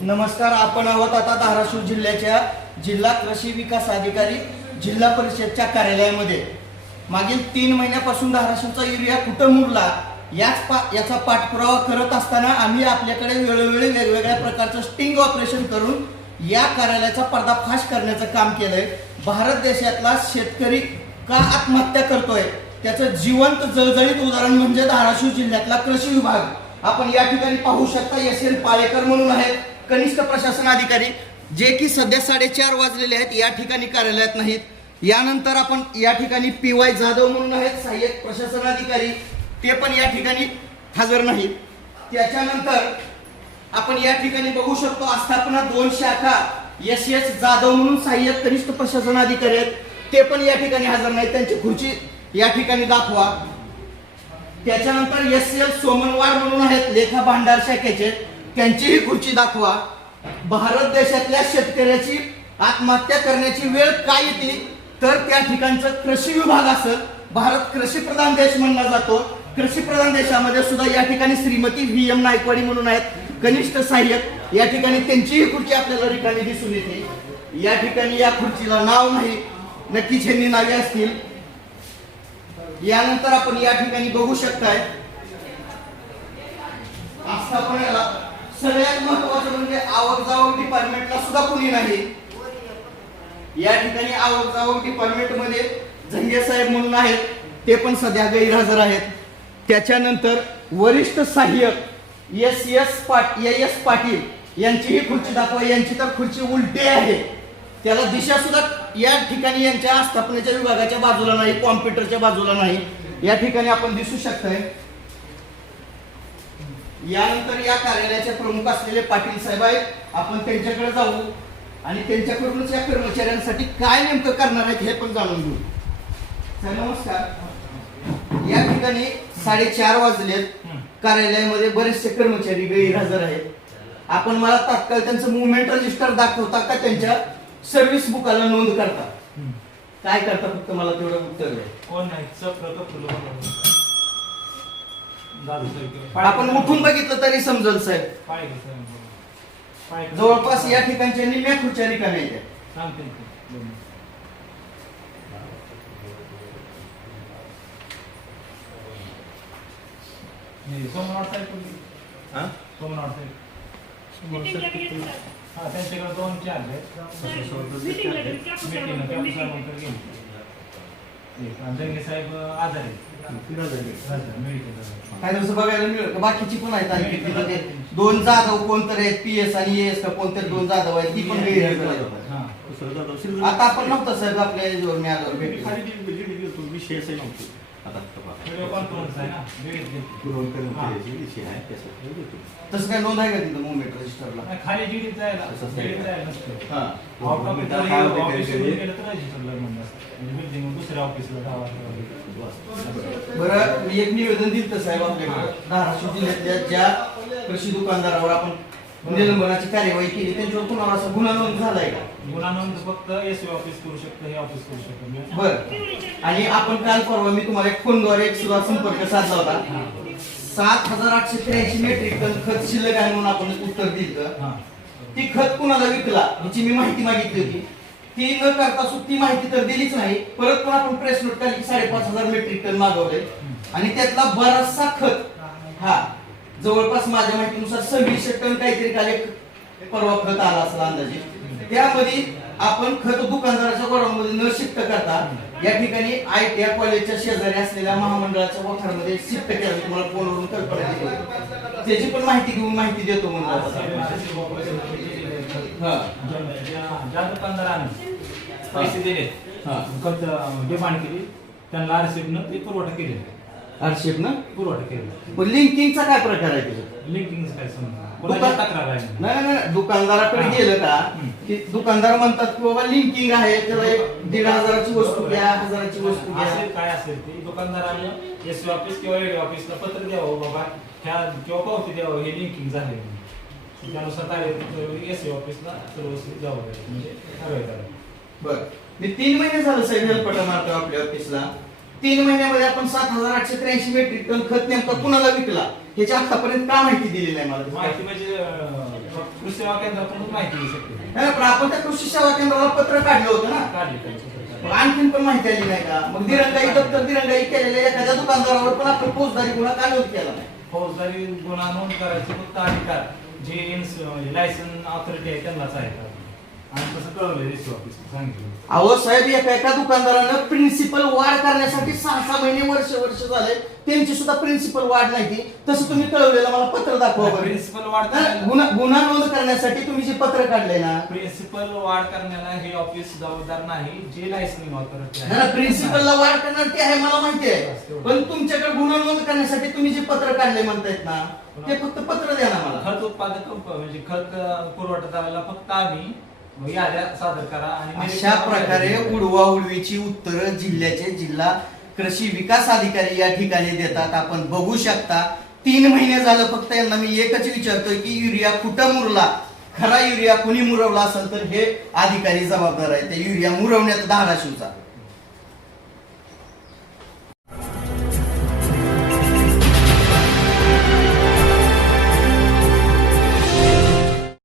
नमस्कार. आपण आहोत आता धाराशिव जिल्ह्याच्या जिल्हा कृषी विकास अधिकारी जिल्हा परिषदच्या कार्यालयामध्ये. मागील 3 महिन्यापासून धाराशिवचा युरिया कुठं मुरला याचा पाठपुरावा करत असताना आम्ही आपल्याकडे वेळोवेळी वेगवेगळ्या प्रकारचं स्टिंग ऑपरेशन करून या कार्यालयाचा पर्दाफाश करण्याचं काम केलंय. भारत देशातला शेतकरी का आत्महत्या करतोय त्याचं जिवंत जळजळीत उदाहरण म्हणजे धाराशिव जिल्ह्यातला कृषी विभाग. आपण या ठिकाणी पाहू शकता एस.एन. पाळेकर म्हणून आहेत कनिष्ठ प्रशासन अधिकारी, जे की सध्या 4:30 वाजलेले आहेत, या ठिकाणी कार्यालयात नाहीत. यानंतर आपण या ठिकाणी पी.वाय. जाधव म्हणून आहेत सहाय्यक प्रशासन अधिकारी, ते पण या ठिकाणी हजर नाहीत. त्याच्यानंतर आपण या ठिकाणी बघू शकतो आस्थापना 2 शाखा एस.एस. जाधव म्हणून सहाय्यक कनिष्ठ प्रशासन अधिकारी आहेत, ते पण या ठिकाणी हजर नाहीत. त्यांची खुर्ची या ठिकाणी दाखवा. त्याच्यानंतर एस.एल. सोमनवार म्हणून आहेत लेखा भांडार शाखेचे, त्यांचीही खुर्ची दाखवा. भारत देशातल्या शेतकऱ्याची आत्महत्या करण्याची वेळ काय येते तर त्या ठिकाणचं कृषी विभाग असेल. भारत कृषी प्रधान देश म्हणला जातो. कृषी प्रधान देशामध्ये सुद्धा या ठिकाणी श्रीमती व्ही.एम. नायकवाडी म्हणून आहेत कनिष्ठ सहाय्यक, या ठिकाणी त्यांचीही खुर्ची आपल्याला रिकामी दिसून येते. या ठिकाणी या खुर्चीला नाव नाही, नक्कीच ह्यांनी नावे असतील. यानंतर आपण या ठिकाणी बघू शकताय आस्थापनेला सगळ्यात महत्वाचं म्हणजे आवक जावक डिपार्टमेंटला सुद्धा कुणी नाही. या ठिकाणी आवक जावक डिपार्टमेंट मध्ये झंगे साहेब म्हणून आहेत, ते पण सध्या गैरहजर आहेत. त्याच्यानंतर वरिष्ठ सहाय्यक एस पाटील यांचीही खुर्ची दाखवा. यांची तर खुर्ची उलटी आहे, त्याला दिशा सुद्धा या ठिकाणी यांच्या आस्थापनेच्या विभागाच्या बाजूला नाही, कॉम्प्युटरच्या बाजूला नाही. या ठिकाणी आपण दिसू शकतोय. यानंतर या कार्यालयाचे प्रमुख असलेले पाटील साहेब आहेत, आपण त्यांच्याकडे जाऊ आणि त्यांच्याकडूनच या कर्मचाऱ्यांसाठी काय नेमकं करणार आहेत हे पण जाणून घेऊ. सर नमस्कार. या ठिकाणी 4:30 वाजलेत, कार्यालयामध्ये बरेचसे कर्मचारी गैरहजर आहेत. आपण मला तात्काळ त्यांचं मुवमेंट रजिस्टर दाखवता का त्यांच्या सर्व्हिस बुकाला नोंद करता? काय करता फक्त मला तेवढं उत्तर द्या. कोण नाही आपण उठून बघितलं तरी समजेल साहेब. जवळपास या ठिकाणच्या निम्म्या खुर्च्या रिकाम्या आहेत. त्यांच्याकडे 2 चार्ज आहेत. साहेब आजारी काय दिवस बघायला मिळेल. बाकीची पण आहेत आणखी तिथं ते 2 जाधव कोणतरी आहेत, पी.एस. आणि ए.एस. का कोणतरी 2 जाधव आहेत, ती पण गैरहजर आहेत. आता आपण नव्हतं साहेब आपल्या जोर मिळालं विषय असे नव्हते. तसं काय नोंद आहे का तिथं मुवमेंट रजिस्टरला? खाली जीडीत जायला दुसऱ्या ऑफिसला. बरं, मी एक निवेदन दिलं साहेब आपल्याकडे. धाराशिव जिल्ह्यातल्या ज्या कृषी दुकानदारावर आपण निलंबनाची कार्यवाही केली त्यांच्यावर कुणाला असा गुन्हा नोंद झालाय का? गुन्हा नोंद फक्त एसवी ऑफिस करू शकतं, हे ऑफिस करू शकतं. बरं. आणि आपण काल परवा मी तुम्हाला एक फोनद्वारे एक सुद्धा संपर्क साधला होता. 7,883 मेट्रिक टन खत शिल्लक आहे म्हणून आपण उत्तर दिलं. ती खत कुणाला विकला ह्याची मी माहिती मागितली होती. ती न करता ती माहिती तर दिलीच नाही. परत पण आपण प्रेस नोट काढली 5,500 मेट्रिक टन मागवले आणि त्यातला बराचसा खत हा जवळपास माझ्या माहितीनुसार 2600 टन काहीतरी काल परवा खत आला असेल अंदाजे. त्यामध्ये आपण खत दुकानदाराच्या गोडाऊनमध्ये न शिफ्ट करता या ठिकाणी ITI कॉलेजच्या शेजारी असलेल्या महामंडळाच्या वखारमध्ये शिफ्ट केलं. तुम्हाला फोनवरून कल्पना दिली, त्याची पण माहिती घेऊन माहिती देतो म्हणून. ज्या दुकानदाराने पैसे दिले, खत डिमांड केली, त्यांना आरसीएफनं ते पुरवठा केलेला. आरक्षेपनं पुरवठा केलेला. पण लिंकिंगचा काय प्रकार आहे त्याच्यात? लिंकिंग काय समजा कोणाची तक्रार आहे? नाही, दुकानदाराकडे गेलं का की दुकानदार म्हणतात की बाबा लिंकिंग आहे, त्याला 1,500ची वस्तू घ्या, 1000ची वस्तू घ्या. असेल काय असेल ते दुकानदाराने एसवी ऑफिस किंवा एडी ऑफिसला पत्र द्यावं, बाबा ह्या किंवा पावती द्यावं, हे लिंकिंग झाले. त्यानुसार तारीख एसवी ऑफिसला सर्व द्यावं म्हणजे ठरवायचं. बरं, मी 3 महिने झालं साहेब हेल्पटा मारतो आपल्या ऑफिसला. 3 महिन्यामध्ये आपण 7,883 मेट्रिक टन खत नेमका कुणाला विकला ह्याची आतापर्यंत का माहिती दिली नाही मला? माहिती म्हणजे फक्त कृषी सेवा केंद्राकडून माहिती घेऊ शकते नाही, पण आपण त्या कृषी सेवा केंद्राला पत्र काढलं होतं ना, काढली त्यांची मग आणखीन पण माहिती आली नाही का? मग दिरंगाई दप्तर दिरंगाई केलेल्या एखाद्या दुकानदारावर पण आपण फौजदारी गुन्हा का नोंद केला नाही? फौजदारी गुन्हा नोंद करायचे फक्त अधिकार जे लायसन ऑथॉरिटी आहे त्यांनाच आहे का? आणि तसं कळवलं एससी ऑफिसला सांगितलं. अहो साहेब, एका दुकानदारानं प्रिन्सिपल वाढ करण्यासाठी 6 महिने वर्ष झाले, त्यांची सुद्धा प्रिन्सिपल वाढ नाही ती. तसं तुम्ही कळवलेलं मला पत्र दाखवा बरं. प्रिन्सिपल वाढ गुन्हा नोंद करण्यासाठी तुम्ही जे पत्र काढले ना, प्रिन्सिपल वाढ करण्याला हे ऑफिस जबाबदार नाही, जे लायसनिंग ऑथॉरिटी ना प्रिन्सिपलला वाढ करणार ते आहे मला माहिती आहे, पण तुमच्याकडे गुन्हा नोंद करण्यासाठी तुम्ही जे पत्र काढले म्हणतायत ना, ते फक्त पत्र द्या ना मला. खत उत्पादक म्हणजे खत पुरवठादाराला फक्त आम्ही याद्या सादर करा आणि अशा प्रकारे उडवा उडवीची उत्तरं जिल्ह्याचे जिल्हा कृषी विकास अधिकारी या ठिकाणी देतात. आपण बघू शकता 3 महिने झालं फक्त यांना मी एकच विचारतोय की युरिया कुठं मुरला, खरा युरिया कुणी मुरवला असेल तर हे अधिकारी जबाबदार आहे त्या युरिया मुरवण्यात धाराशिवचा.